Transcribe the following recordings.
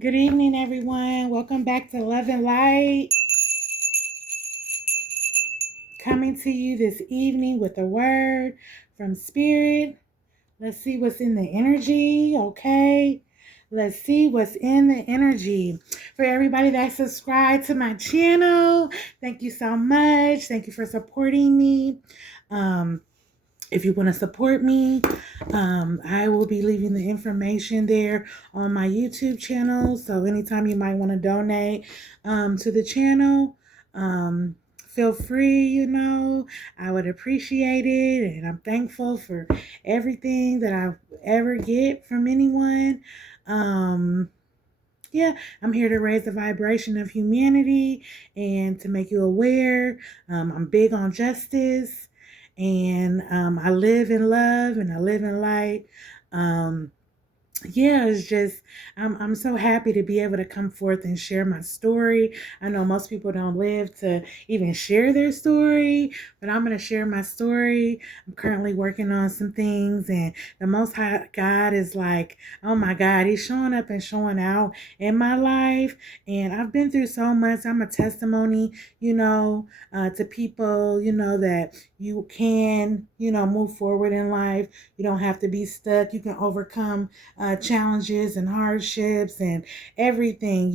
Good evening, everyone. Welcome back to Love and Light. Coming to you this evening with a word from Spirit. Let's see what's in the energy, okay? Let's see what's in the energy. For everybody that subscribed to my channel, thank you so much. Thank you for supporting me. If you want to support me, I will be leaving the information there on my YouTube channel. So anytime you might want to donate to the channel, feel free, I would appreciate it. And I'm thankful for everything that I ever get from anyone. Yeah, I'm here to raise the vibration of humanity and to make you aware. I'm big on justice, and I live in love and I live in light. Um, yeah, it's just I'm so happy to be able to come forth and share my story. I know most people don't live to even share their story, but I'm going to share my story. I'm currently working on some things, and the Most High God is like, oh my God, He's showing up and showing out in my life. And I've been through so much. I'm a testimony, to people, that you can, move forward in life. You don't have to be stuck. You can overcome challenges and hardships and everything.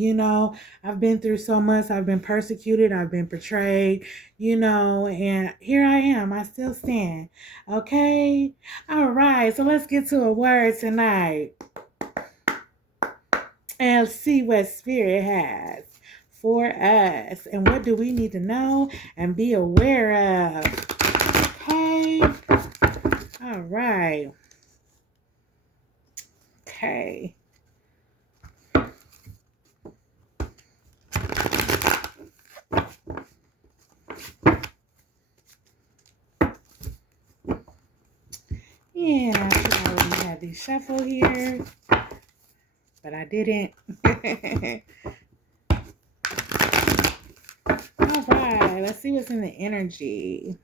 I've been through so much. I've been persecuted. I've been betrayed, and here I am. I still stand. Okay. All right. So let's get to a word tonight and see what Spirit has for us and what do we need to know and be aware of. Okay. All right. Okay. And I should already have these shuffle here, but I didn't. All right, let's see what's in the energy.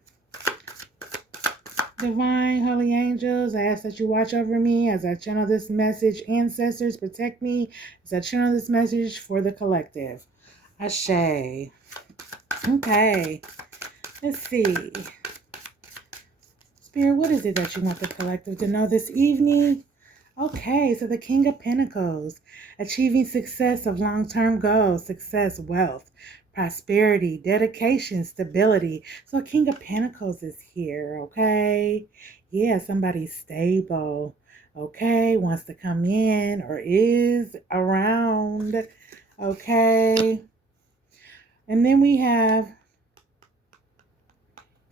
Divine Holy Angels, I ask that you watch over me as I channel this message. Ancestors, protect me as I channel this message for the collective. Ashe. Okay, let's see. Spirit, what is it that you want the collective to know this evening? Okay, so the King of Pentacles, achieving success of long-term goals, success, wealth, prosperity, dedication, stability. So King of Pentacles is here, okay? Yeah, somebody's stable, okay? Wants to come in or is around, okay? And then we have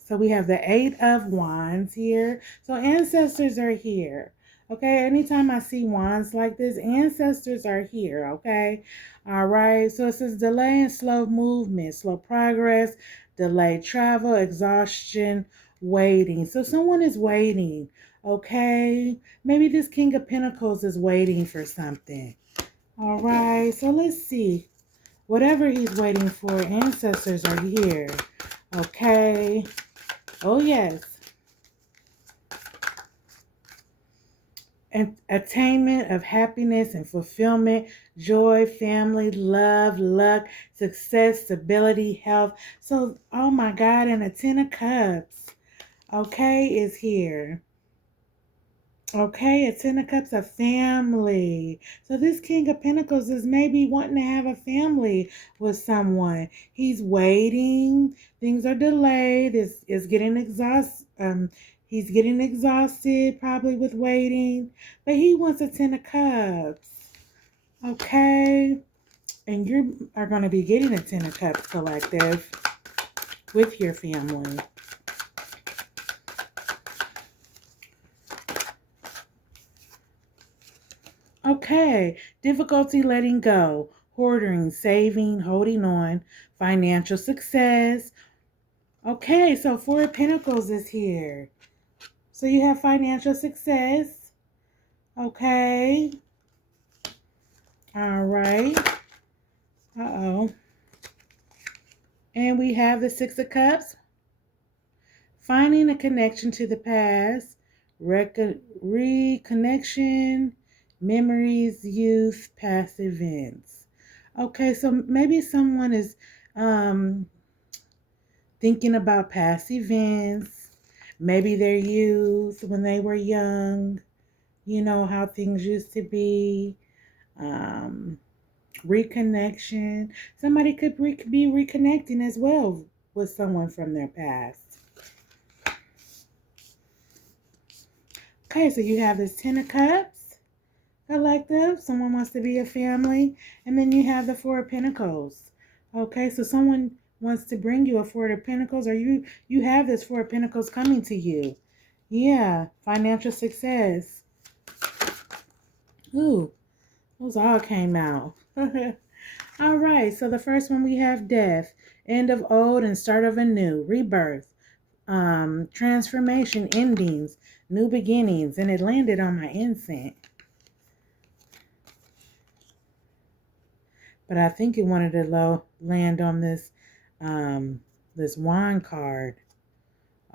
the Eight of Wands here. So ancestors are here. Okay, anytime I see wands like this, ancestors are here, okay? All right, so it says delay and slow movement, slow progress, delayed travel, exhaustion, waiting. So someone is waiting, okay? Maybe this King of Pentacles is waiting for something. All right, so let's see. Whatever he's waiting for, ancestors are here, okay? Oh, yes. And attainment of happiness and fulfillment, joy, family, love, luck, success, stability, health. So, oh my God, and a Ten of Cups, okay, is here. Okay, a Ten of Cups, a family. So this King of Pentacles is maybe wanting to have a family with someone. He's waiting. Things are delayed. Is getting exhausted. He's getting exhausted probably with waiting. But he wants a Ten of Cups. Okay. And you are going to be getting a Ten of Cups collective with your family. Okay, difficulty letting go, hoarding, saving, holding on, financial success. Okay, so Four of Pentacles is here. So you have financial success. Okay. All right. Uh-oh. And we have the Six of Cups. Finding a connection to the past, reconnection, Memories, youth, past events. Okay, so maybe someone is um, thinking about past events, maybe their youth when they were young, how things used to be, um, reconnection. Somebody could be reconnecting as well with someone from their past. Okay, so you have this Ten of Cups collective. Someone wants to be a family. And then you have the Four of Pentacles. Okay, so someone wants to bring you a Four of Pentacles, or you have this Four of Pentacles coming to you. Yeah, financial success. Ooh, those all came out. All right, so the first one we have death, end of old and start of a new, rebirth, transformation, endings, new beginnings, and it landed on my incense. But I think it wanted to land on this wand card.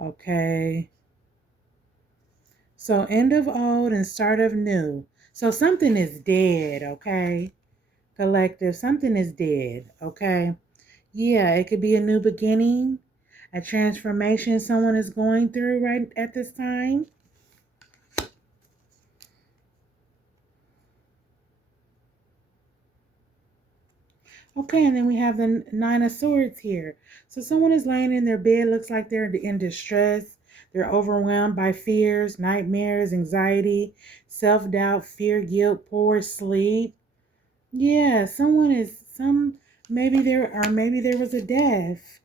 Okay. So end of old and start of new. So something is dead, okay? Collective, something is dead, okay? Yeah, it could be a new beginning, a transformation someone is going through right at this time. Okay, and then we have the Nine of Swords here. So someone is laying in their bed, looks like they're in distress. They're overwhelmed by fears, nightmares, anxiety, self-doubt, fear, guilt, poor sleep. Yeah, maybe there was a death.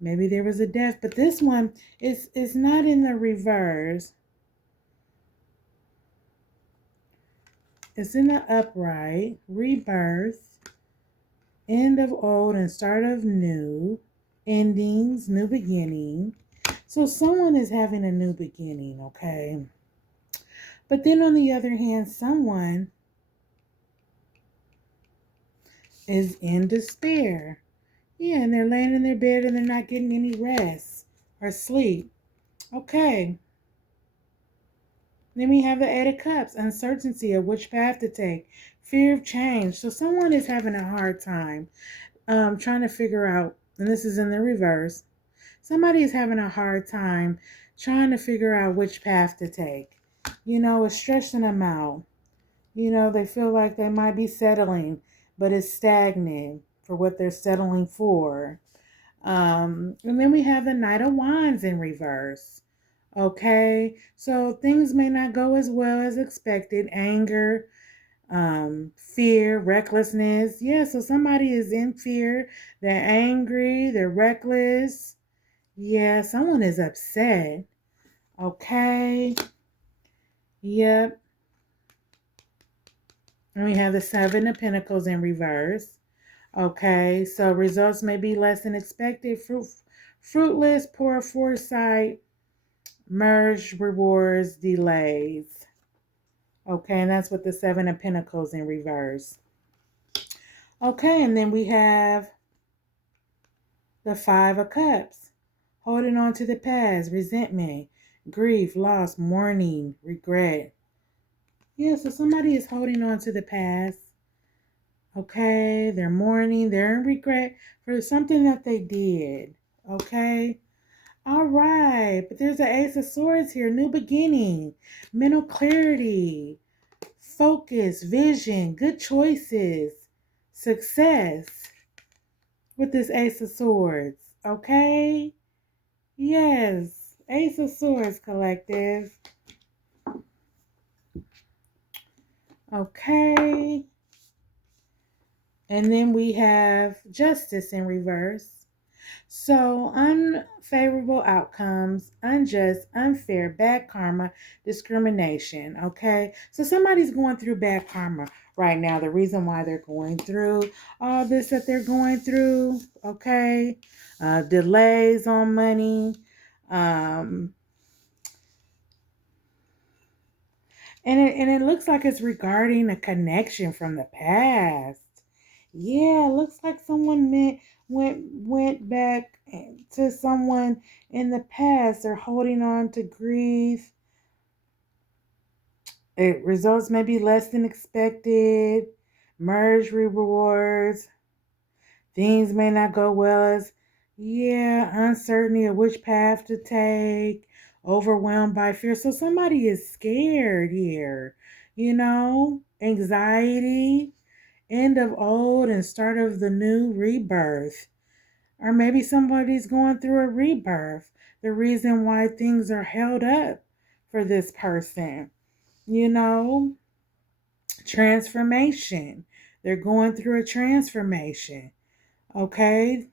Maybe there was a death, but this one is not in the reverse. It's in the upright, rebirth, end of old and start of new, endings, new beginning. So someone is having a new beginning, okay? But then on the other hand, someone is in despair. Yeah, and they're laying in their bed and they're not getting any rest or sleep. Okay. Then we have the Eight of Cups, uncertainty of which path to take, fear of change. So someone is having a hard time trying to figure out, and this is in the reverse, somebody is having a hard time trying to figure out which path to take. It's stressing them out. They feel like they might be settling, but it's stagnant for what they're settling for. And then we have the Knight of Wands in reverse. Okay, so things may not go as well as expected. Anger, fear, recklessness. Yeah, so somebody is in fear. They're angry. They're reckless. Yeah, someone is upset. Okay. Yep. And we have the Seven of Pentacles in reverse. Okay, so results may be less than expected. Fruitless, poor foresight, merged rewards, delays. Okay, and that's with the Seven of Pentacles in reverse. Okay, and then we have the Five of Cups. Holding on to the past, resentment, grief, loss, mourning, regret. Yeah, so somebody is holding on to the past. Okay, they're mourning, they're in regret for something that they did. Okay. All right, but there's an Ace of Swords here, new beginning, mental clarity, focus, vision, good choices, success with this Ace of Swords. Okay? Yes, Ace of Swords collective. Okay. And then we have Justice in reverse. So, unfavorable outcomes, unjust, unfair, bad karma, discrimination. Okay. So, somebody's going through bad karma right now. The reason why they're going through all this that they're going through. Okay. Delays on money. And it looks like it's regarding a connection from the past. Yeah, it looks like someone went back to someone in the past. They're holding on to grief. Results may be less than expected. Merge rewards. Things may not go well as, uncertainty of which path to take. Overwhelmed by fear. So somebody is scared here. Anxiety. End of old and start of the new, rebirth. Or maybe somebody's going through a rebirth. The reason why things are held up for this person. Transformation. They're going through a transformation. Okay?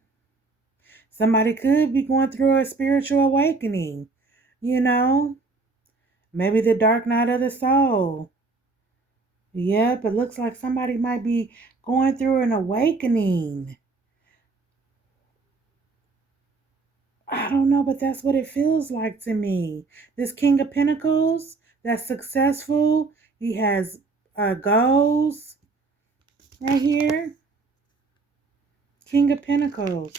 Somebody could be going through a spiritual awakening. Maybe the dark night of the soul. Yep, it looks like somebody might be going through an awakening. I don't know, but that's what it feels like to me. This King of Pentacles, that's successful. He has goals right here. King of Pentacles.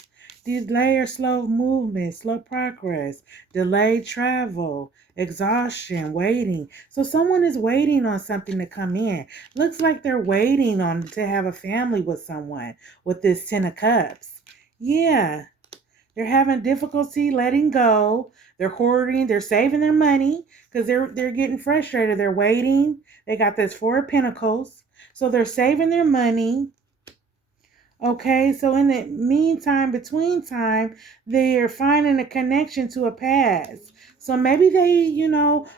Delay or slow movement, slow progress, delayed travel, exhaustion, waiting. So someone is waiting on something to come in. Looks like they're waiting on to have a family with someone with this 10 of Cups. Yeah. They're having difficulty letting go. They're hoarding. They're saving their money because they're getting frustrated. They're waiting. They got this 4 of Pentacles. So they're saving their money. Okay, so in the meantime, between time, they're finding a connection to a past. So maybe they,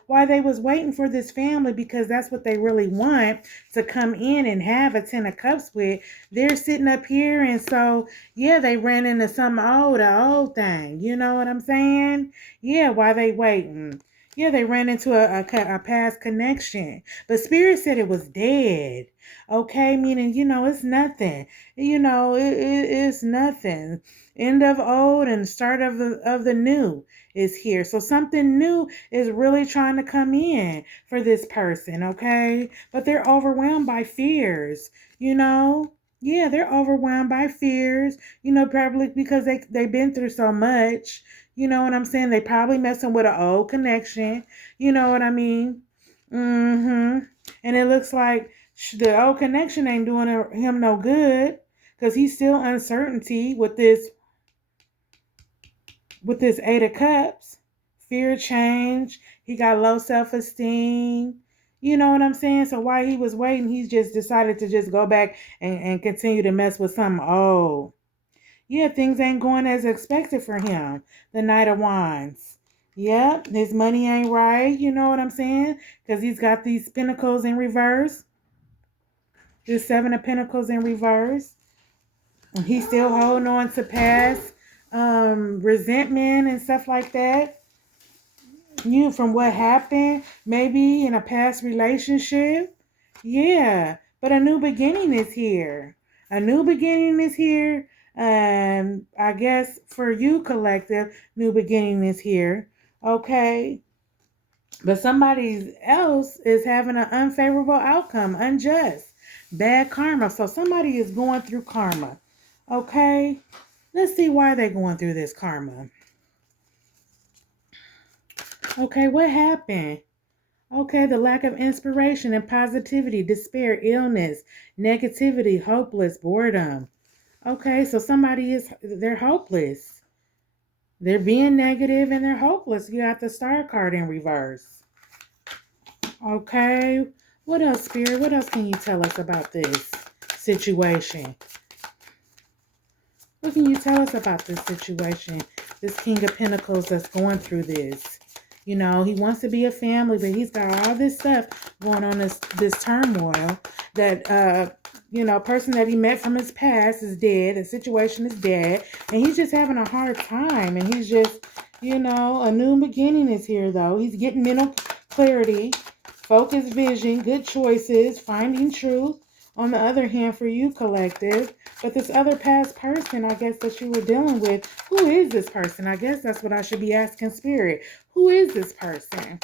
why they was waiting for this family because that's what they really want to come in and have a 10 of Cups with. They're sitting up here and so, they ran into some old thing. You know what I'm saying? Yeah, why they waiting? Yeah, they ran into a past connection. But Spirit said it was dead. Okay, meaning, it's nothing. It's nothing. End of old and start of the new is here. So something new is really trying to come in for this person, okay? But they're overwhelmed by fears, Yeah, they're overwhelmed by fears, probably because they've been through so much. You know what I'm saying? They probably messing with an old connection. You know what I mean? Mm-hmm. And it looks like the old connection ain't doing him no good because he's still uncertainty with this 8 of Cups. Fear change. He got low self-esteem. You know what I'm saying? So while he was waiting, he just decided to just go back and continue to mess with something old. Yeah, things ain't going as expected for him. The Knight of Wands. Yep, his money ain't right. You know what I'm saying? Because he's got these Pentacles in reverse. This 7 of Pentacles in reverse. He's still holding on to past resentment and stuff like that. From what happened, maybe in a past relationship. Yeah, but a new beginning is here. A new beginning is here. I guess for you, collective, new beginning is here. Okay. But somebody else is having an unfavorable outcome, unjust, bad karma. So somebody is going through karma. Okay, let's see why they're going through this karma. Okay, what happened? Okay, the lack of inspiration and positivity, despair, illness, negativity, hopeless, boredom. Okay, so they're hopeless. They're being negative and they're hopeless. You got the Star card in reverse. Okay, what else, Spirit? What else can you tell us about this situation? What can you tell us about this situation? This King of Pentacles that's going through this. He wants to be a family, but he's got all this stuff going on, this turmoil that, person that he met from his past is dead. The situation is dead. And he's just having a hard time. And he's just, a new beginning is here, though. He's getting mental clarity, focused vision, good choices, finding truth. On the other hand, for you, collective, but this other past person, I guess, that you were dealing with, who is this person? I guess that's what I should be asking Spirit. Who is this person?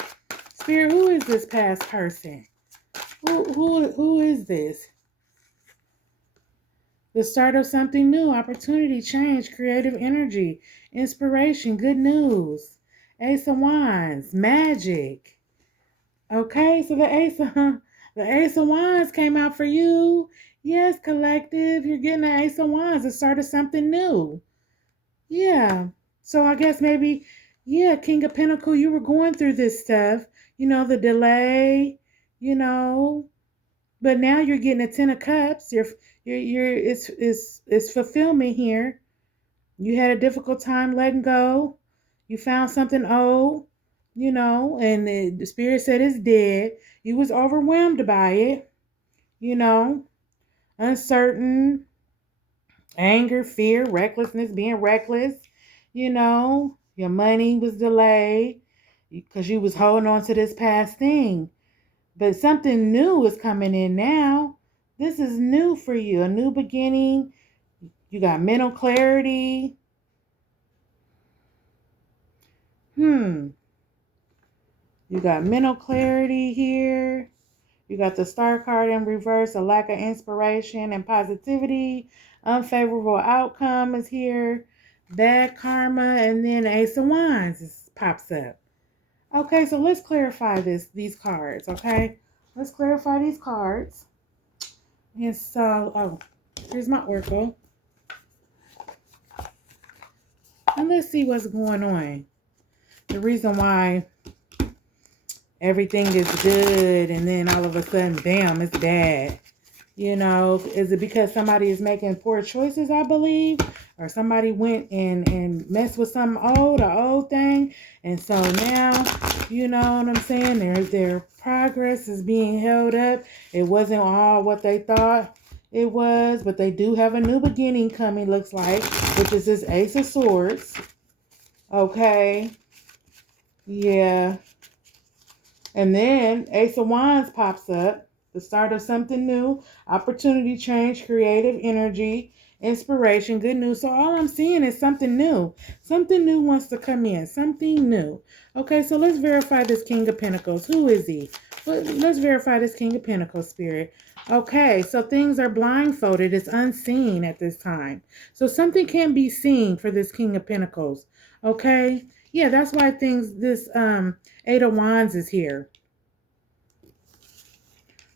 Spirit, who is this past person? Who is this? The start of something new, opportunity, change, creative energy, inspiration, good news, Ace of Wands, magic. Okay, so the Ace of Wands came out for you. Yes, collective, you're getting the Ace of Wands. It started something new. Yeah. So I guess maybe, yeah, King of Pentacle, you were going through this stuff, the delay, you know, but now you're getting a Ten of Cups. It's fulfillment here. You had a difficult time letting go. You found something old, and the spirit said it's dead. You was overwhelmed by it, you know, uncertain, anger, fear, recklessness, being reckless, your money was delayed because you was holding on to this past thing. But something new is coming in now. This is new for you, a new beginning. You got mental clarity. You got mental clarity here. You got the Star card in reverse, a lack of inspiration and positivity. Unfavorable outcome is here. Bad karma, and then Ace of Wands pops up. Okay, so let's clarify these cards, okay? Let's clarify these cards. And so, here's my oracle. And let's see what's going on. The reason why everything is good and then all of a sudden, bam, it's bad. Is it because somebody is making poor choices, I believe? Or somebody went and messed with something old, an old thing. And so now, you know what I'm saying? Their progress is being held up. It wasn't all what they thought it was, but they do have a new beginning coming, looks like, which is this Ace of Swords. Okay. Yeah. And then Ace of Wands pops up. The start of something new, opportunity, change, creative energy, inspiration, good news. So all I'm seeing is something new. Something new wants to come in. Something new. Okay, so let's verify this King of Pentacles. Who is he? Let's verify this King of Pentacles spirit. Okay, so things are blindfolded. It's unseen at this time. So something can be seen for this King of Pentacles. Okay? Yeah, that's why this Eight of Wands is here.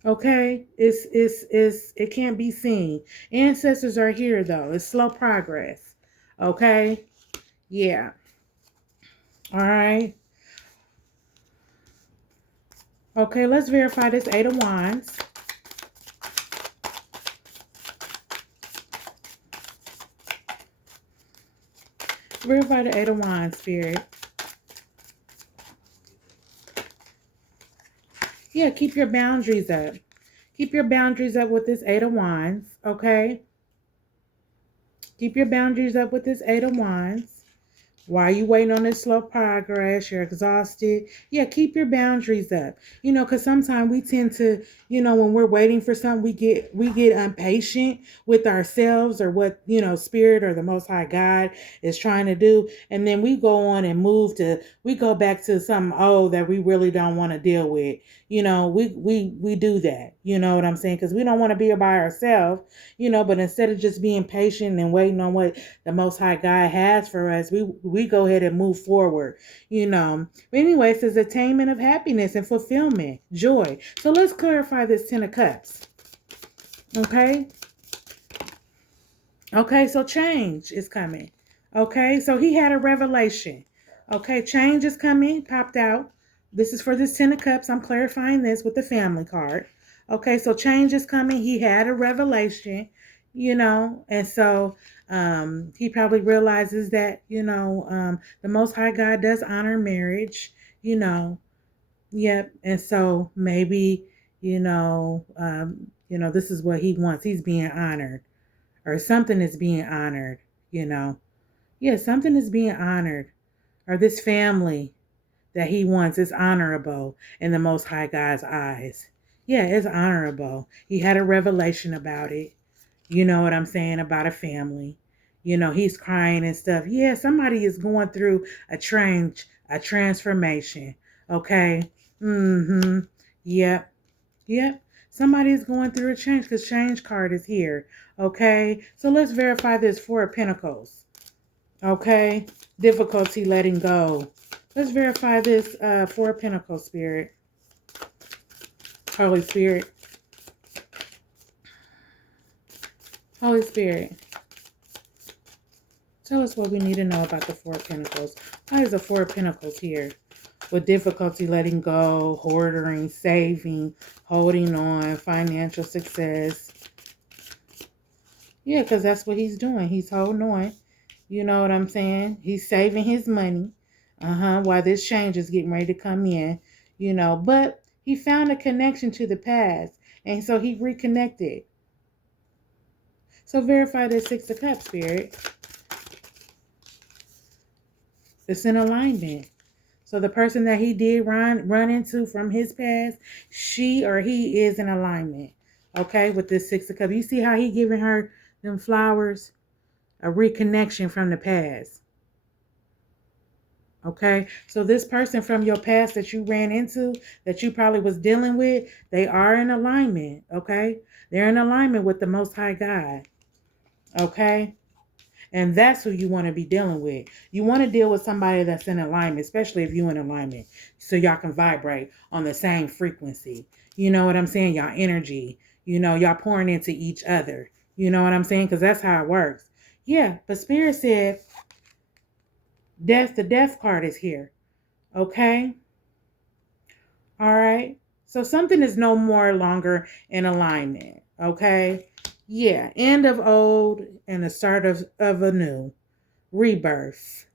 Okay, it can't be seen. Ancestors are here though. It's slow progress. Okay, yeah. All right. Okay, let's verify this Eight of Wands. Verify the Eight of Wands, spirit. Yeah, keep your boundaries up. Keep your boundaries up with this Eight of Wands. Okay. Keep your boundaries up with this Eight of Wands. Why are you waiting on this slow progress? You're exhausted. Yeah, keep your boundaries up. Because sometimes we tend to, when we're waiting for something, we get impatient with ourselves or what, spirit or the Most High God is trying to do. And then we go on and we go back to something old that we really don't want to deal with. We do that. You know what I'm saying? Because we don't want to be by ourselves, but instead of just being patient and waiting on what the Most High God has for us, we go ahead and move forward, But anyway, it says attainment of happiness and fulfillment, joy. So let's clarify this Ten of Cups. Okay. Okay, so change is coming. Okay, so he had a revelation. Okay, change is coming, popped out. This is for this Ten of Cups. I'm clarifying this with the family card. Okay, so change is coming. He had a revelation, and so he probably realizes that, the Most High God does honor marriage, Yep. And so maybe, this is what he wants. He's being honored, or something is being honored, Yeah, something is being honored, or this family that he wants is honorable in the Most High God's eyes. Yeah, it's honorable. He had a revelation about it. You know what I'm saying? About a family. He's crying and stuff. Yeah, somebody is going through a transformation. Okay. Yep. Yep. Somebody is going through a change because change card is here. Okay. So let's verify this Four of Pentacles. Okay. Difficulty letting go. Let's verify this Four of Pentacles, spirit. Holy Spirit. Holy Spirit. Tell us what we need to know about the Four of Pentacles. Why is the Four of Pentacles here? With difficulty letting go, hoarding, saving, holding on, financial success. Yeah, because that's what he's doing. He's holding on. You know what I'm saying? He's saving his money. While this change is getting ready to come in. But he found a connection to the past. And so he reconnected. So verify this Six of Cups, Spirit. It's in alignment. So the person that he did run into from his past, she or he is in alignment. Okay, with this Six of Cups. You see how he giving her them flowers? A reconnection from the past. Okay, so this person from your past that you ran into, that you probably was dealing with, they are in alignment. Okay, they're in alignment with the Most High God. Okay. And that's who you want to be dealing with. You want to deal with somebody that's in alignment, especially if you're in alignment, so y'all can vibrate on the same frequency. You know what I'm saying? Y'all energy, y'all pouring into each other. You know what I'm saying? Because that's how it works. Yeah, but Spirit said, the death card is here. Okay? All right? So something is no more longer in alignment. Okay? Yeah, end of old and the start of a new. Rebirth,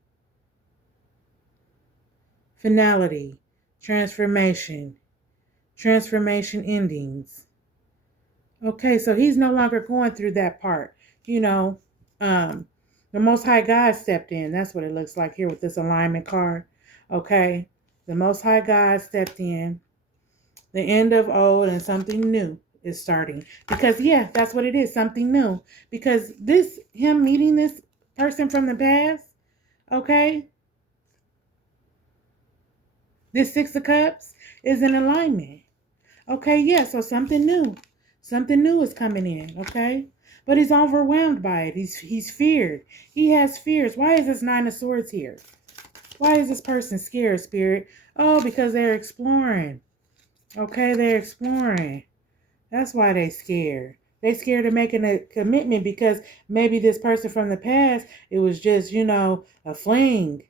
finality, transformation endings. Okay, so he's no longer going through that part. The Most High God stepped in. That's what it looks like here with this alignment card. Okay, the Most High God stepped in. The end of old and something new is starting. Because, yeah, that's what it is, something new. Because him meeting this person from the past, okay, this Six of Cups is in alignment. Okay, yeah, so something new. Something new is coming in, okay? But he's overwhelmed by it. He's feared. He has fears. Why is this Nine of Swords here? Why is this person scared, Spirit? Oh, because they're exploring. Okay, they're exploring. That's why they're scared. They're scared of making a commitment because maybe this person from the past, it was just, a fling.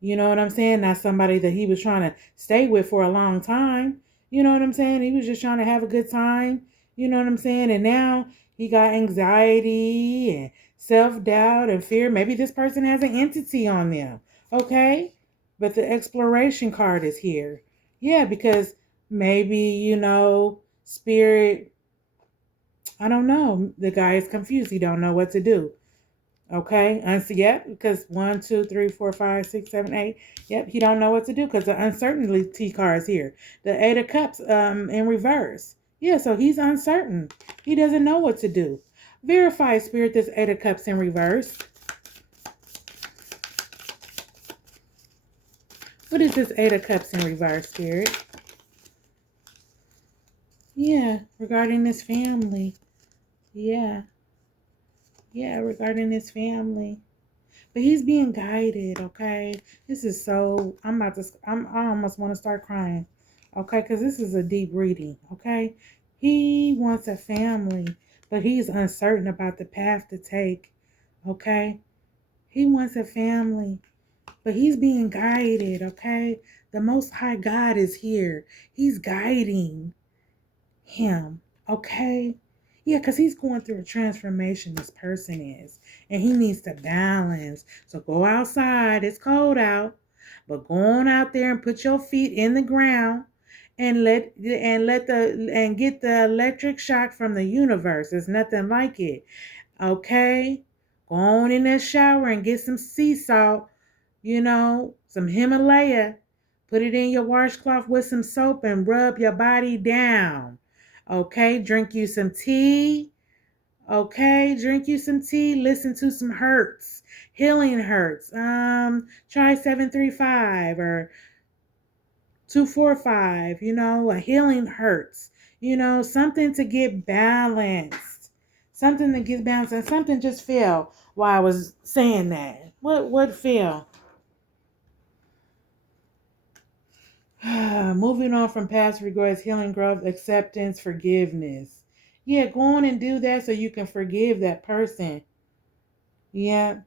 You know what I'm saying? Not somebody that he was trying to stay with for a long time. You know what I'm saying? He was just trying to have a good time. You know what I'm saying? And now he got anxiety and self-doubt and fear. Maybe this person has an entity on them. Okay? But the exploration card is here. Yeah, because maybe, Spirit, I don't know. The guy is confused. He don't know what to do. Okay, and so yep, because 1, 2, 3, 4, 5, 6, 7, 8. Yep, he don't know what to do because the uncertainty card is here. The Eight of Cups in reverse. Yeah, so he's uncertain. He doesn't know what to do. Verify, Spirit, this Eight of Cups in reverse. What is this Eight of Cups in reverse, Spirit? Yeah, regarding this family. Yeah, regarding his family. But he's being guided, okay? This is so, I almost want to start crying, okay? Because this is a deep reading, okay? He wants a family, but he's uncertain about the path to take, okay? He wants a family, but he's being guided, okay? The Most High God is here. He's guiding him, okay? Yeah, because he's going through a transformation, this person is. And he needs to balance. So go outside. It's cold out. But go on out there and put your feet in the ground and get the electric shock from the universe. There's nothing like it. Okay? Go on in that shower and get some sea salt, some Himalaya. Put it in your washcloth with some soap and rub your body down. Okay, drink you some tea. Okay, drink you some tea. Listen to some hertz, healing hertz. Try 735 or 245. A healing hertz. Something to get balanced. Something to get balanced, and something just fell while I was saying that. What fell? Moving on from past regrets, healing, growth, acceptance, forgiveness. Yeah, go on and do that so you can forgive that person. Yeah.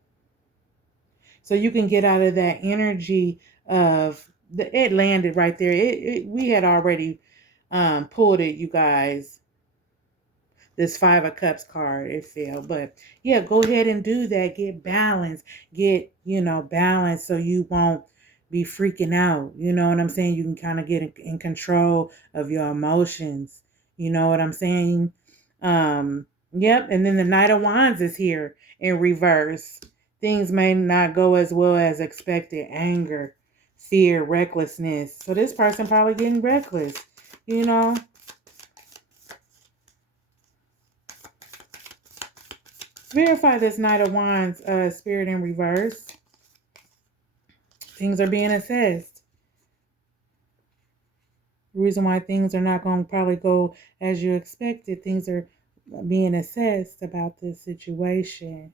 So you can get out of that energy of it landed right there. We had already pulled it, you guys. This Five of Cups card, it failed. But yeah, go ahead and do that. Get balance. Get, balance so you won't be freaking out. You know what I'm saying? You can kind of get in control of your emotions. You know what I'm saying? Yep. And then the Knight of Wands is here in reverse. Things may not go as well as expected. Anger, fear, recklessness. So this person probably getting reckless, you know? Verify this Knight of Wands spirit in reverse. Things are being assessed. The reason why things are not going to probably go as you expected. Things are being assessed about this situation.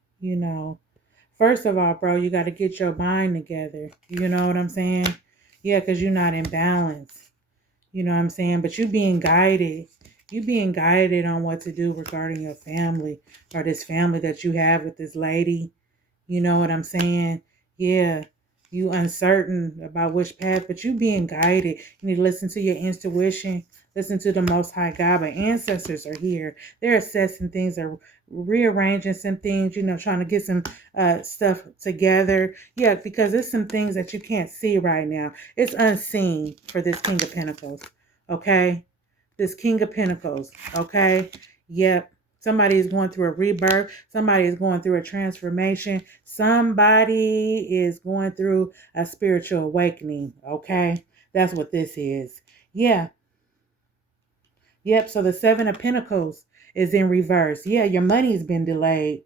First of all, bro, you got to get your mind together. You know what I'm saying? Yeah, because you're not in balance. You know what I'm saying? But you being guided. You being guided on what to do regarding your family or this family that you have with this lady. You know what I'm saying? Yeah, you uncertain about which path, but you being guided. You need to listen to your intuition, listen to the Most High God. But ancestors are here. They're assessing things, are rearranging some things, trying to get some stuff together. Yeah, because there's some things that you can't see right now. It's unseen for this King of Pentacles. Okay? This King of Pentacles. Okay? Yep. Somebody is going through a rebirth. Somebody is going through a transformation. Somebody is going through a spiritual awakening. Okay? That's what this is. Yeah. Yep. So the Seven of Pentacles is in reverse. Yeah, your money's been delayed.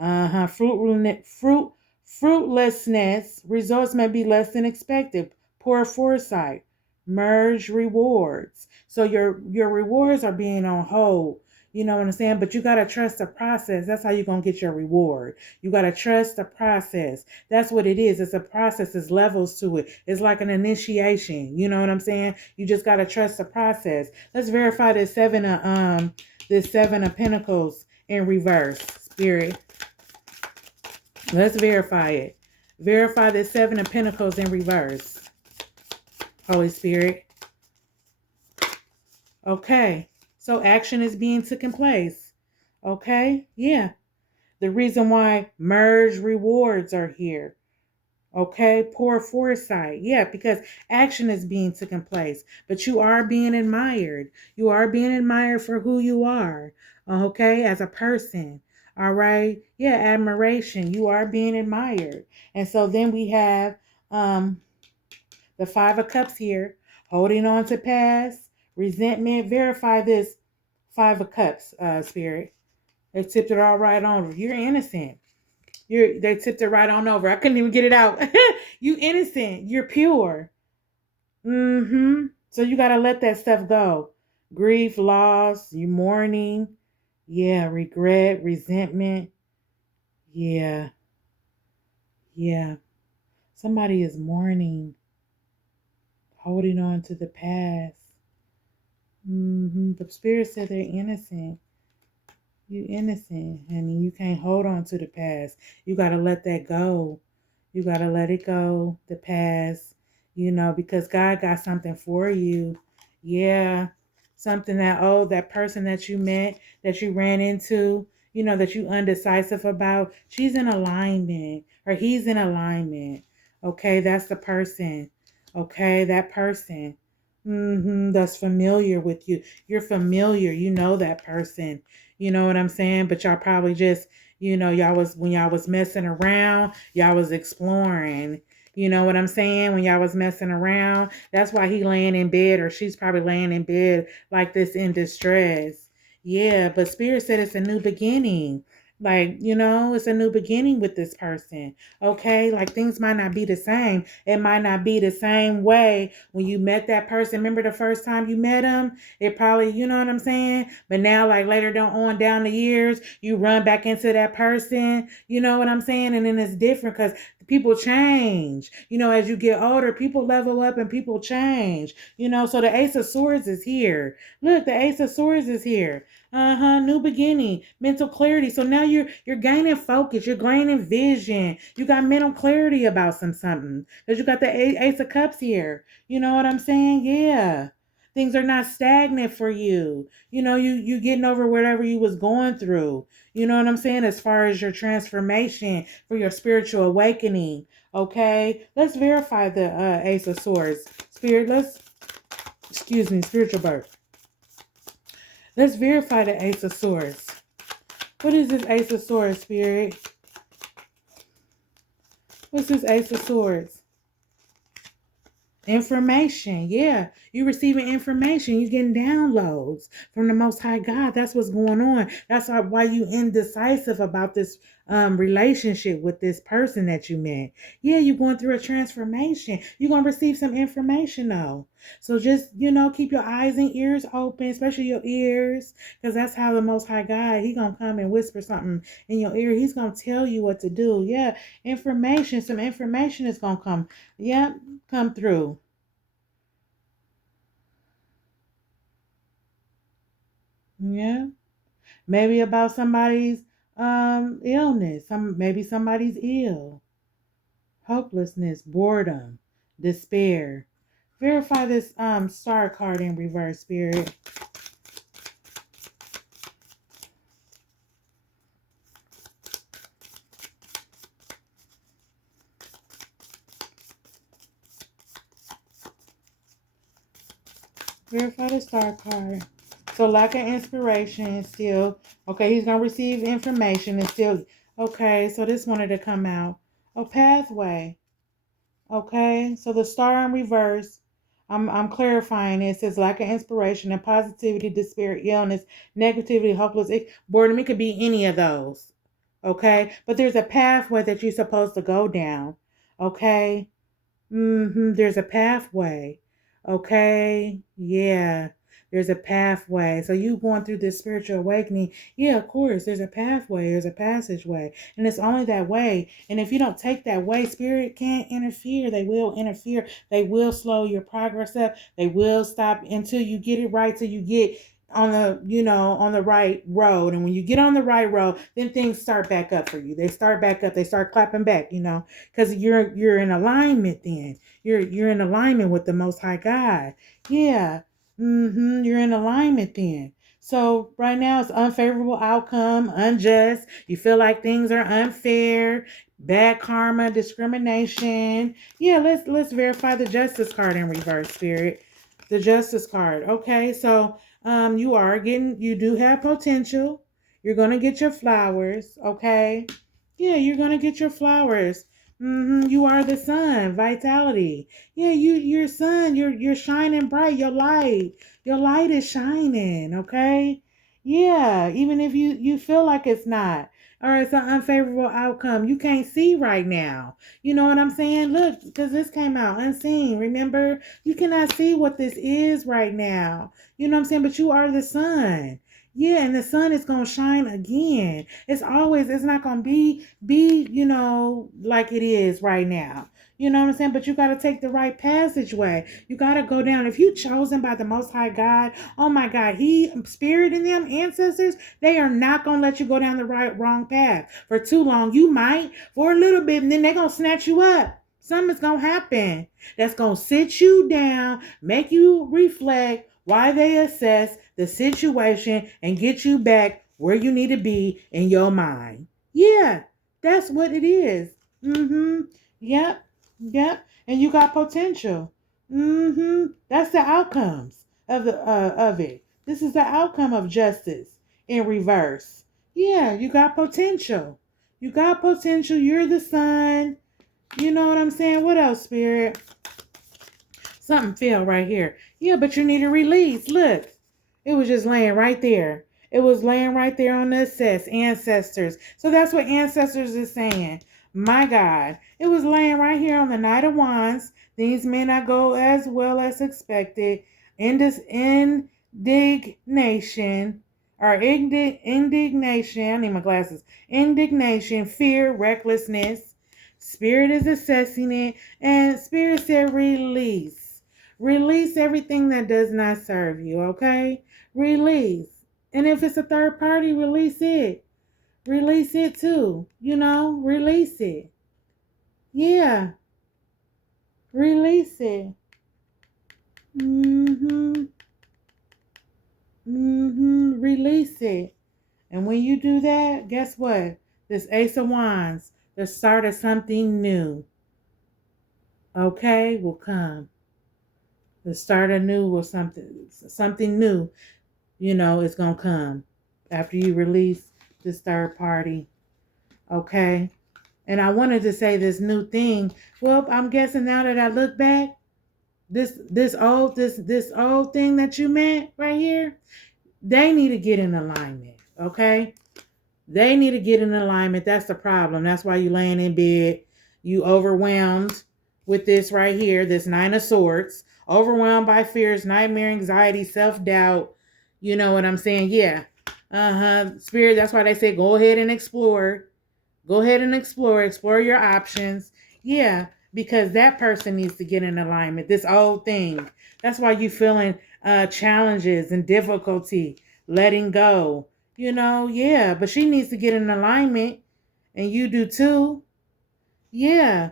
Fruitlessness. Results may be less than expected. Poor foresight. Merge rewards. So your rewards are being on hold. You know what I'm saying? But you got to trust the process. That's how you're going to get your reward. You got to trust the process. That's what it is. It's a process. There's levels to it. It's like an initiation. You know what I'm saying? You just got to trust the process. Let's verify this Seven of Pentacles in reverse. Spirit. Let's verify it. Verify this Seven of Pentacles in reverse. Holy Spirit. Okay. So action is being taken place. Okay? Yeah. The reason why merge rewards are here. Okay? Poor foresight. Yeah, because action is being taken place. But you are being admired. You are being admired for who you are. Okay? As a person. All right? Yeah, admiration. You are being admired. And so then we have the Five of Cups here. Holding on to past. Resentment. Verify this Five of Cups, Spirit. They tipped it all right on. You're innocent. They tipped it right on over. I couldn't even get it out. You innocent. You're pure. So you gotta let that stuff go. Grief, loss, you mourning. Yeah, regret, resentment. Yeah. Yeah. Somebody is mourning, holding on to the past. The spirit said they're innocent. You innocent, honey. You can't hold on to the past. You got to let that go. You got to let it go, the past, because God got something for you. Yeah. Something that person that you met, that you ran into, that you undecisive about, she's in alignment or he's in alignment. Okay. That's the person. Okay. That person. That's familiar with you. You're familiar. You know that person. You know what I'm saying? But y'all probably just, when y'all was messing around, y'all was exploring. You know what I'm saying? When y'all was messing around, that's why he laying in bed, or she's probably laying in bed like this in distress. Yeah, but Spirit said it's a new beginning. Like, it's a new beginning with this person. Okay. Like things might not be the same. It might not be the same way when you met that person. Remember the first time you met them? It probably, you know what I'm saying? But now, like later on down the years, you run back into that person. You know what I'm saying? And then it's different because people change. As you get older, people level up and people change. So the Ace of Swords is here. Look, the Ace of Swords is here. New beginning, mental clarity. So now you're gaining focus, you're gaining vision. You got mental clarity about something because you got the Ace of Cups here. You know what I'm saying? Yeah. Things are not stagnant for you. You getting over whatever you was going through. You know what I'm saying? As far as your transformation for your spiritual awakening. Okay, let's verify the Ace of Swords. Spiritual birth. Let's verify the Ace of Swords. What is this Ace of Swords, Spirit? What's this Ace of Swords? Information. Yeah, you're receiving information. You're getting downloads from the Most High God. That's what's going on. That's why you indecisive about this relationship with this person that you met. Yeah, you're going through a transformation. You're going to receive some information though. So just, keep your eyes and ears open, especially your ears, because that's how the Most High God, he going to come and whisper something in your ear. He's going to tell you what to do. Yeah, some information is going to come. Yeah, come through. Yeah. Maybe about somebody's illness. Maybe somebody's ill. Hopelessness, boredom, despair. Verify this star card in reverse, Spirit. Verify the star card. So lack of inspiration still. Okay, he's gonna receive information and still. Okay, so this wanted to come out. A pathway. Okay, so the star in reverse. I'm clarifying it. It says lack of inspiration and positivity, despair, illness, negativity, hopeless, boredom. It could be any of those. Okay, but there's a pathway that you're supposed to go down. Okay. There's a pathway. Okay. Yeah. There's a pathway. So you going through this spiritual awakening. Yeah, of course. There's a pathway. There's a passageway. And it's only that way. And if you don't take that way, spirit can't interfere. They will interfere. They will slow your progress up. They will stop until you get it right, till you get on the right road. And when you get on the right road, then things start back up for you. They start back up. They start clapping back, because you're in alignment then. You're in alignment with the Most High God. Yeah. You're in alignment then. So right now it's unfavorable outcome, unjust. You feel like things are unfair, bad karma, discrimination. Yeah, let's verify the justice card in reverse, Spirit. The justice card. Okay, so you do have potential. You're gonna get your flowers, okay? Yeah, you're gonna get your flowers. You are the sun, vitality. Yeah, your sun, you're shining bright. Your light is shining, okay? Yeah, even if you feel like it's not, or it's an unfavorable outcome, you can't see right now. You know what I'm saying? Look, because this came out unseen. Remember, you cannot see what this is right now. You know what I'm saying? But you are the sun. Yeah, and the sun is gonna shine again. It's not gonna be, like it is right now. You know what I'm saying? But you gotta take the right passageway. You gotta go down. If you chosen by the Most High God, oh my God, He, Spirit in them, ancestors, they are not gonna let you go down the wrong path for too long. You might for a little bit, and then they're gonna snatch you up. Something's gonna happen that's gonna sit you down, make you reflect why they assess the situation and get you back where you need to be in your mind. Yeah, that's what it is. Yep. Yep. And you got potential. That's the outcomes of it. This is the outcome of justice in reverse. Yeah, you got potential. You got potential. You're the sun. You know what I'm saying? What else, Spirit? Something fell right here. Yeah, but you need a release. Look, it was just laying right there. It was laying right there on the assess, ancestors. So that's what ancestors is saying. My God, it was laying right here on the Knight of Wands. Things may not go as well as expected. In this indignation, or indignation, I need my glasses. Indignation, fear, recklessness. Spirit is assessing it, and Spirit said release. Release everything that does not serve you, okay? Release. And if it's a third party, release it. Release it too. Release it. Yeah, release it. Release it. And when you do that, guess what? This Ace of Wands, the start of something new, okay, will come. The start of new or something new, is going to come after you release this third party, okay? And I wanted to say this new thing. Well, I'm guessing now that I look back, this old thing that you meant right here, they need to get in alignment, okay? They need to get in alignment. That's the problem. That's why you laying in bed. You overwhelmed with this right here, this Nine of Swords. Overwhelmed by fears, nightmare, anxiety, self-doubt. You know what I'm saying? Yeah. Spirit, that's why they say go ahead and explore. Go ahead and explore. Explore your options. Yeah, because that person needs to get in alignment. This old thing. That's why you feeling challenges and difficulty. Letting go. Yeah, but she needs to get in alignment, and you do too. Yeah.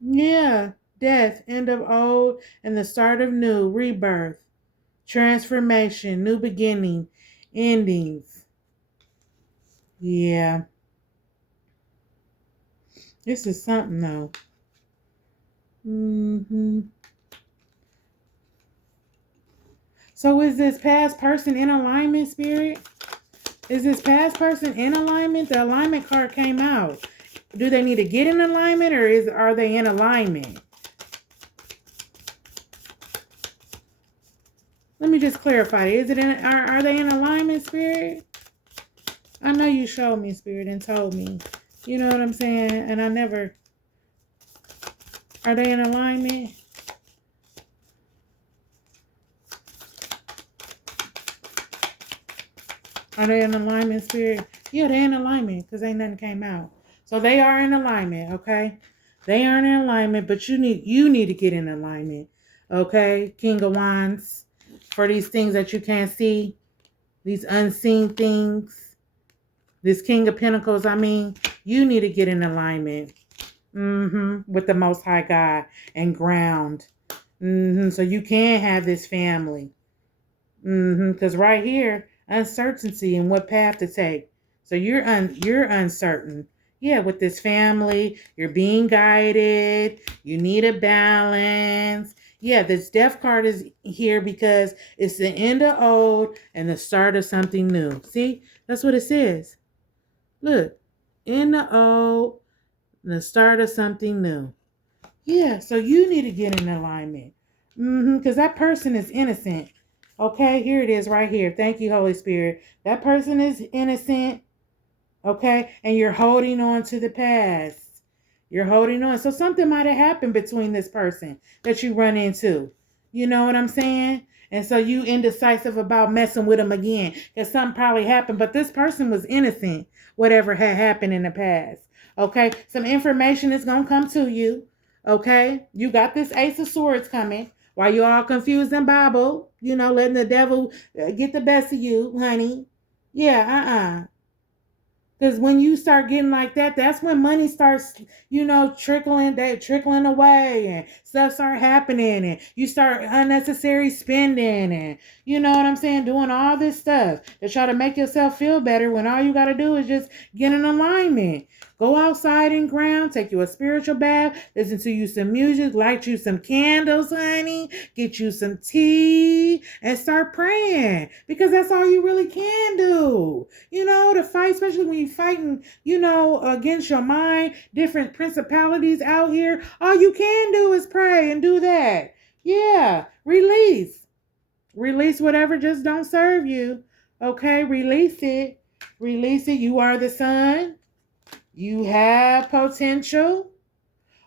Yeah. Death, end of old, and the start of new, rebirth, transformation, new beginning, endings. Yeah. This is something though. So is this past person in alignment, Spirit? Is this past person in alignment? The alignment card came out. Do they need to get in alignment, or are they in alignment? Let me just clarify. Are they in alignment, Spirit? I know you showed me, Spirit, and told me. You know what I'm saying? And I never... Are they in alignment? Are they in alignment, Spirit? Yeah, they're in alignment because ain't nothing came out. So they are in alignment, okay? They aren't in alignment, but you need to get in alignment, okay? King of Wands, for these things that you can't see, these unseen things, this King of Pentacles, you need to get in alignment with the Most High God and ground. So you can have this family. Because right here, uncertainty and what path to take. So you're uncertain. Yeah, with this family, you're being guided. You need a balance. Yeah, this death card is here because it's the end of old and the start of something new. See, that's what it says. Look, end of old, the start of something new. Yeah, so you need to get in alignment. Because that person is innocent. Okay, here it is right here. Thank you, Holy Spirit. That person is innocent. Okay, and you're holding on to the past. You're holding on. So something might have happened between this person that you run into. You know what I'm saying? And so you indecisive about messing with them again. Because something probably happened. But this person was innocent, whatever had happened in the past. Okay, some information is going to come to you. Okay, you got this Ace of Swords coming. While you're all confused and bobbled, letting the devil get the best of you, honey. Yeah, Because when you start getting like that, that's when money starts, trickling away and stuff start happening and you start unnecessary spending and, you know what I'm saying, doing all this stuff to try to make yourself feel better when all you got to do is just get in alignment. Go outside and ground, take you a spiritual bath, listen to you some music, light you some candles, honey, get you some tea, and start praying because that's all you really can do. To fight, especially when you're fighting, against your mind, different principalities out here, all you can do is pray and do that. Yeah, release. Release whatever just don't serve you. Okay, release it. Release it. You are the sun. You have potential.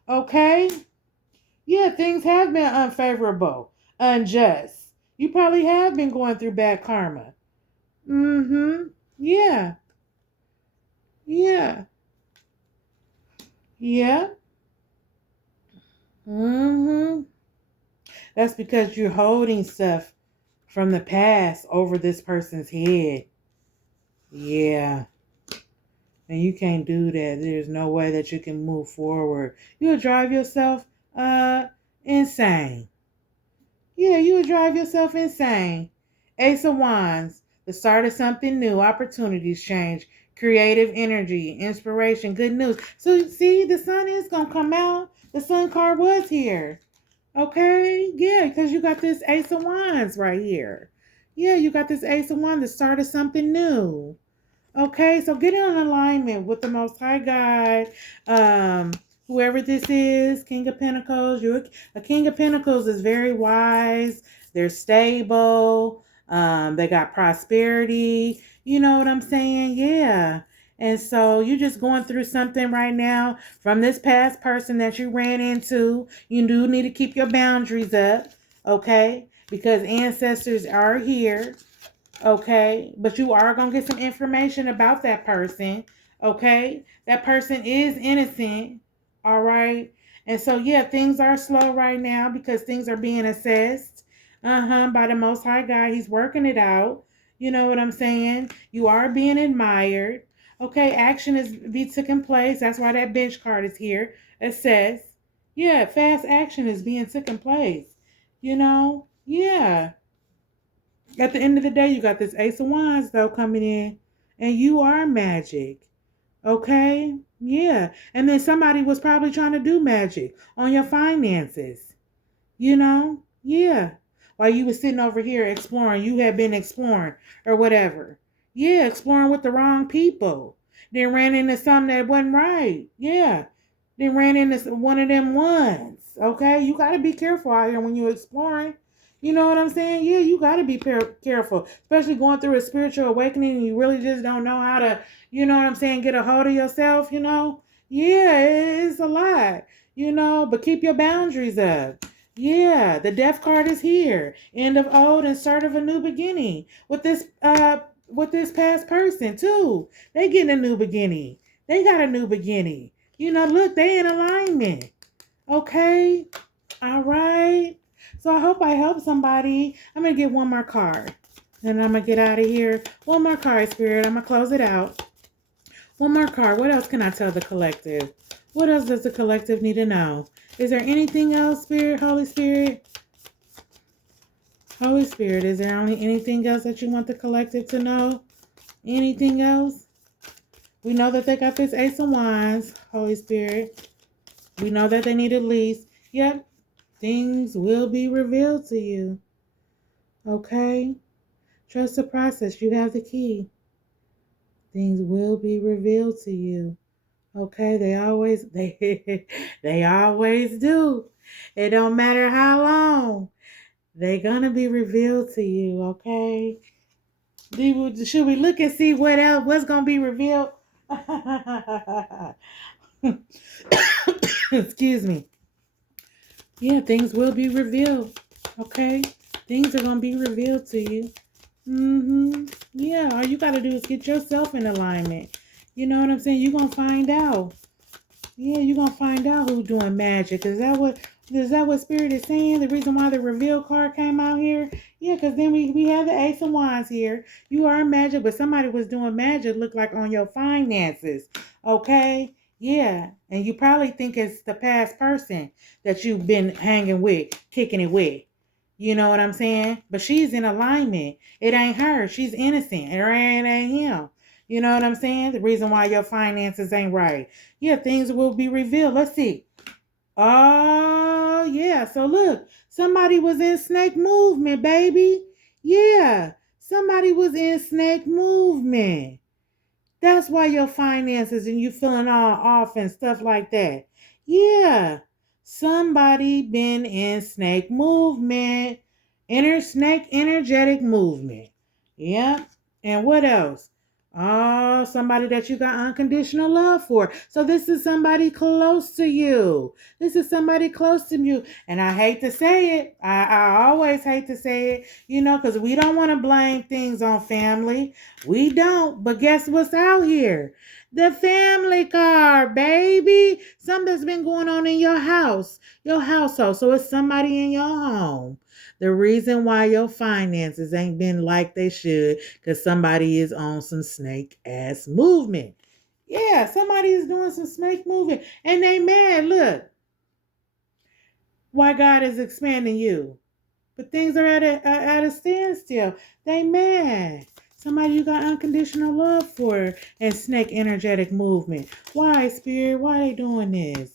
Okay? Yeah, things have been unfavorable, unjust. You probably have been going through bad karma. Mm-hmm. Yeah. Yeah. Yeah. Mm-hmm. That's because you're holding stuff from the past over this person's head. Yeah. And you can't do that. There's no way that you can move forward. You'll drive yourself insane. Yeah, you would drive yourself insane. Ace of Wands, the start of something new, opportunities change, creative energy, inspiration, good news. So see, the sun is gonna come out. The sun card was here. Okay, yeah, because you got this Ace of Wands right here. Yeah, you got this Ace of Wands, the start of something new. Okay, so get in alignment with the Most High God. Um, Whoever this is, King of Pentacles. You're a King of Pentacles is very wise. They're stable. They got prosperity. You know what I'm saying? Yeah. And so you're just going through something right now from this past person that you ran into. You do need to keep your boundaries up, okay? Because ancestors are here. Okay, but you are going to get some information about that person. Okay, that person is innocent. All right, and so yeah, things are slow right now because things are being assessed by the Most High God. He's working it out. You know what I'm saying? You are being admired. Okay, action is be taking place. That's why that bench card is here. Assess. Yeah, fast action is being taken place. Yeah. At the end of the day, you got this Ace of Wands though coming in, and you are magic. Okay? Yeah. And then somebody was probably trying to do magic on your finances. Yeah. While you were sitting over here exploring, you had been exploring or whatever. Yeah, exploring with the wrong people. Then ran into something that wasn't right. Yeah. Then ran into one of them ones. Okay? You got to be careful out here when you're exploring. You know what I'm saying? Yeah, you got to be careful, especially going through a spiritual awakening and you really just don't know how to, you know what I'm saying, get a hold of yourself. Yeah, it's a lot, but keep your boundaries up. Yeah, the death card is here. End of old and start of a new beginning. With this past person too. They getting a new beginning. They got a new beginning. Look, they in alignment. Okay? All right. So I hope I help somebody. I'm gonna get one more card. And I'm gonna get out of here. One more card, Spirit. I'm gonna close it out. One more card. What else can I tell the collective? What else does the collective need to know? Is there anything else, Spirit, Holy Spirit? Holy Spirit, is there anything else that you want the collective to know? Anything else? We know that they got this Ace of Wands, Holy Spirit. We know that they need a lease. Yep, things will be revealed to you. Okay? Trust the process. You have the key. Things will be revealed to you. Okay? They always do. It don't matter how long. They're gonna be revealed to you, okay? Should we look and see what's gonna be revealed? Excuse me. Yeah, things will be revealed. Okay? Things are gonna be revealed to you. Yeah, all you gotta do is get yourself in alignment. You know what I'm saying? You're gonna find out. Yeah, you're gonna find out who's doing magic. Is that what Spirit is saying? The reason why the reveal card came out here? Yeah, because then we have the Ace of Wands here. You are magic, but somebody was doing magic look like on your finances. Okay? Yeah. And you probably think it's the past person that you've been hanging with, kicking it with. You know what I'm saying? But she's in alignment. It ain't her. She's innocent. It ain't him. You know what I'm saying? The reason why your finances ain't right. Yeah, things will be revealed. Let's see. Oh, yeah. So look, somebody was in snake movement, baby. Yeah, somebody was in snake movement. That's why your finances and you feeling all off and stuff like that. Yeah, somebody been in snake movement. Inner snake energetic movement. Yep. And what else? Oh, somebody that you got unconditional love for. So this is somebody close to you. This is somebody close to you. And I hate to say it. I always hate to say it, because we don't want to blame things on family. We don't. But guess what's out here? The family card, baby. Something's been going on in your house, your household. So it's somebody in your home. The reason why your finances ain't been like they should, because somebody is on some snake ass movement. Yeah, somebody is doing some snake movement. And they mad. Look, why God is expanding you. But things are at a standstill. They mad. Somebody you got unconditional love for and snake energetic movement. Why, Spirit? Why they doing this?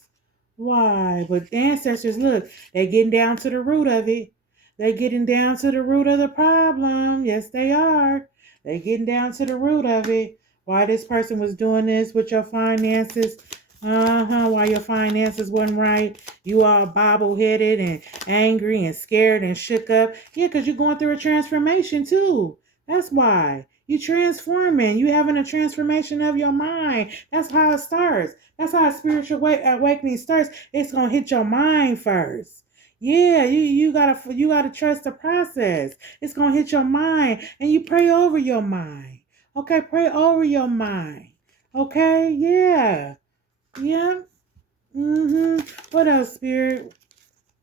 Why? But ancestors, look, they getting down to the root of it. They getting down to the root of the problem. Yes, they are. They getting down to the root of it. Why this person was doing this with your finances. Why your finances wasn't right. You all bobble-headed and angry and scared and shook up. Yeah, because you're going through a transformation too. That's why. You transforming. You having a transformation of your mind. That's how it starts. That's how a spiritual awakening starts. It's gonna hit your mind first. Yeah, you gotta trust the process. It's gonna hit your mind, and you pray over your mind. Okay, pray over your mind. Okay, yeah, yeah. What else, Spirit?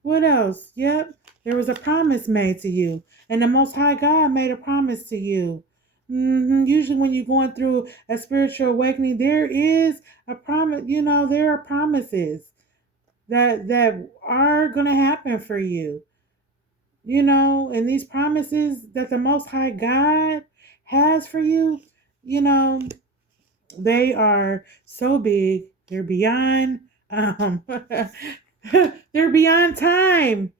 What else? Yep. There was a promise made to you. And the Most High God made a promise to you. Usually when you're going through a spiritual awakening, there is a promise, there are promises that are gonna happen for you. And these promises that the Most High God has for you, you know, they are so big, they're beyond they're beyond time.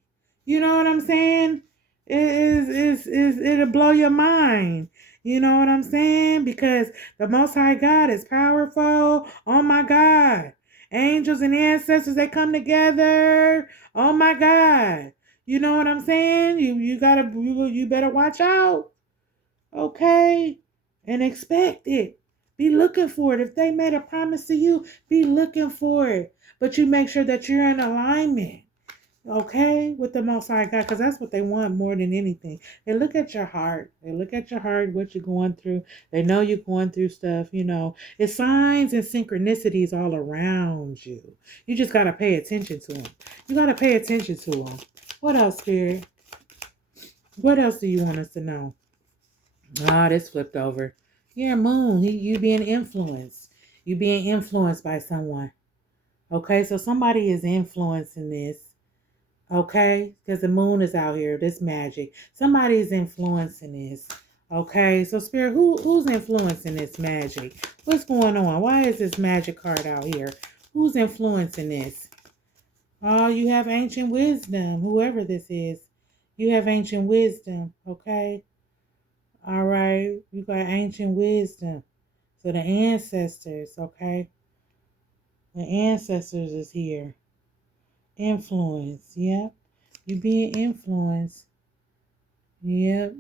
You know what I'm saying? It'll blow your mind. You know what I'm saying? Because the Most High God is powerful. Oh my God. Angels and ancestors, they come together. Oh my God. You know what I'm saying? You better watch out. Okay? And expect it. Be looking for it. If they made a promise to you, be looking for it. But you make sure that you're in alignment, okay, with the Most High God, because that's what they want more than anything. They look at your heart. They look at your heart, what you're going through. They know you're going through stuff, It's signs and synchronicities all around you. You just got to pay attention to them. You got to pay attention to them. What else, Spirit? What else do you want us to know? This flipped over. Yeah, Moon, you being influenced. You being influenced by someone. Okay, so somebody is influencing this. Okay, because the moon is out here. This magic. Somebody is influencing this. Okay, so Spirit, who's influencing this magic? What's going on? Why is this magic card out here? Who's influencing this? Oh, you have ancient wisdom. Whoever this is, you have ancient wisdom. Okay. All right, you got ancient wisdom. So the ancestors, okay? The ancestors is here. Influence, yep. You being influenced. Yep.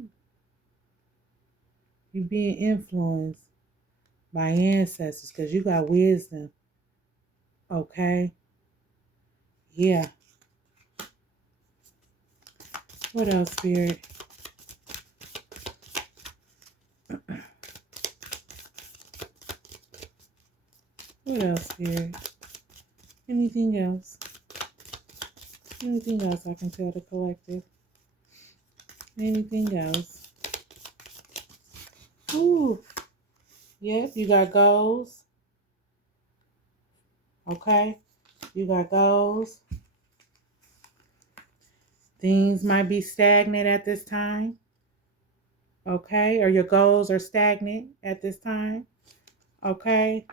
You being influenced by ancestors because you got wisdom. Okay? Yeah. What else, Spirit? What else, Spirit? Anything else? Anything else I can tell the collective? Anything else? Ooh. Yep, you got goals. Okay? You got goals. Things might be stagnant at this time. Okay? Or your goals are stagnant at this time. Okay?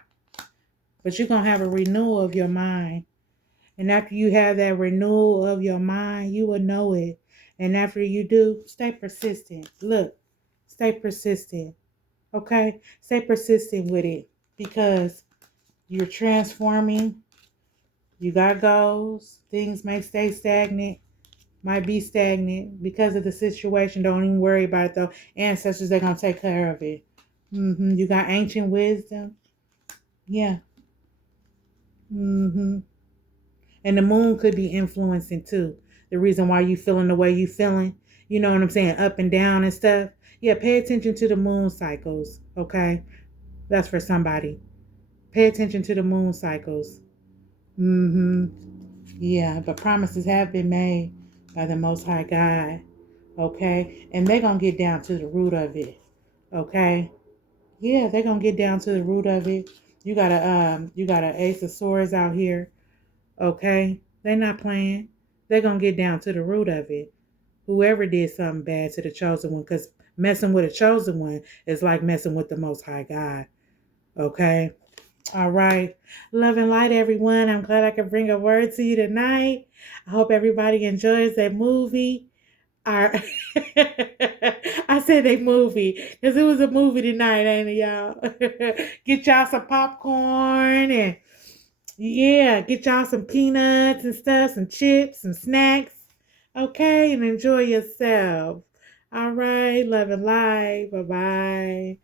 But you're going to have a renewal of your mind. And after you have that renewal of your mind, you will know it. And after you do, stay persistent. Look, stay persistent. Okay? Stay persistent with it because you're transforming. You got goals. Things may stay stagnant. Might be stagnant because of the situation. Don't even worry about it though. Ancestors, they're gonna take care of it. You got ancient wisdom. Yeah. hmm And the moon could be influencing too. The reason why you feeling the way you feeling. You know what I'm saying? Up and down and stuff. Yeah, pay attention to the moon cycles. Okay. That's for somebody. Pay attention to the moon cycles. hmm Yeah, but promises have been made by the Most High God. Okay. And they're gonna get down to the root of it. Okay. Yeah, they're gonna get down to the root of it. You got a ace of swords out here. Okay. They're not playing. They're gonna get down to the root of it. Whoever did something bad to the chosen one, because messing with a chosen one is like messing with the Most High God. Okay. All right. Love and light, everyone. I'm glad I could bring a word to you tonight. I hope everybody enjoys that movie. Our I said they movie because it was a movie tonight, ain't it, y'all? Get y'all some popcorn and yeah, get y'all some peanuts and stuff, some chips, some snacks. Okay, and enjoy yourself. All right, love and light. Bye bye.